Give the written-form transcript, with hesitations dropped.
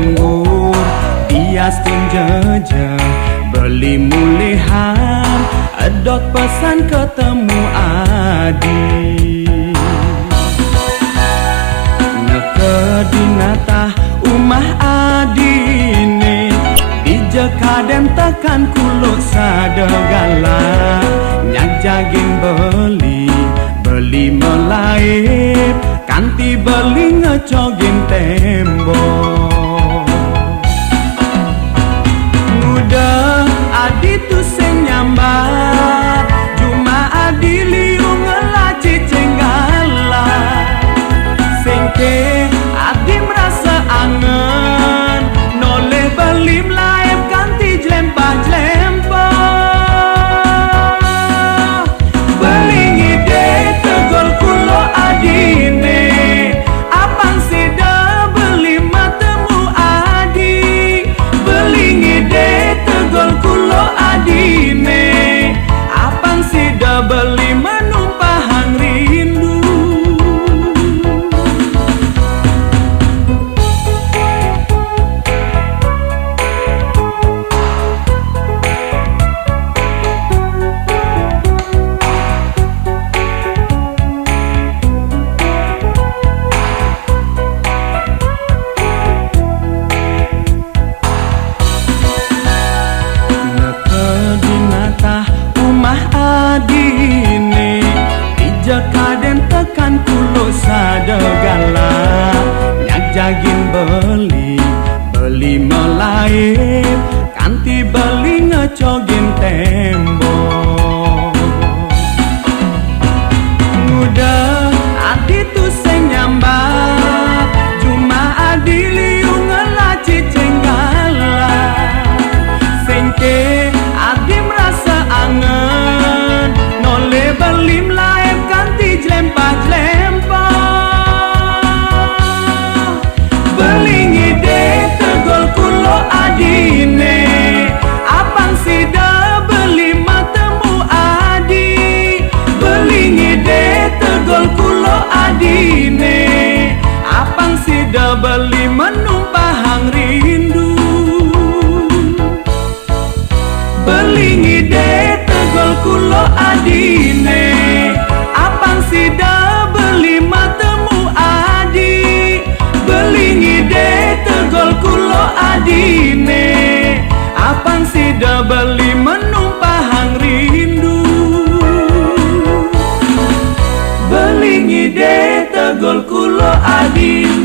nganggur bias tim jeje beli mulihan edot pesan ketemu adi neke dinatah umah adine dijekaden tekan kulo sadegala nyak jaging beli melaip kanti beli ngecogin tembok muda adi tu sing nyambat cuma adi liu ngelaci cenggala sengke adi merasa angen noleh beli melaip kanti jelempah beli ngide tegol kulo adine apang sida beli matemu adi beli ngide tegol kulo adine apang sida beli menumpahang rindu kaden tekan kulo sadegala nyak jagin beli melaip kanti beli ngecogin tembok muda adi tu sing nyambat cuma adi liu ngelaci cenggala sengke adi merasa angen noleh beli melaip jelempah beli ngide tegol kulo adine apang sida beli matemu adi beli ngide tegol kulo adine apang sida beli menumpahang rindu beli ngide tegol kulo adine apang sida beli matemu adi beli ngide tegol kulo adine apang sida beli menumpahang rindu beli ngide tegol kulo adine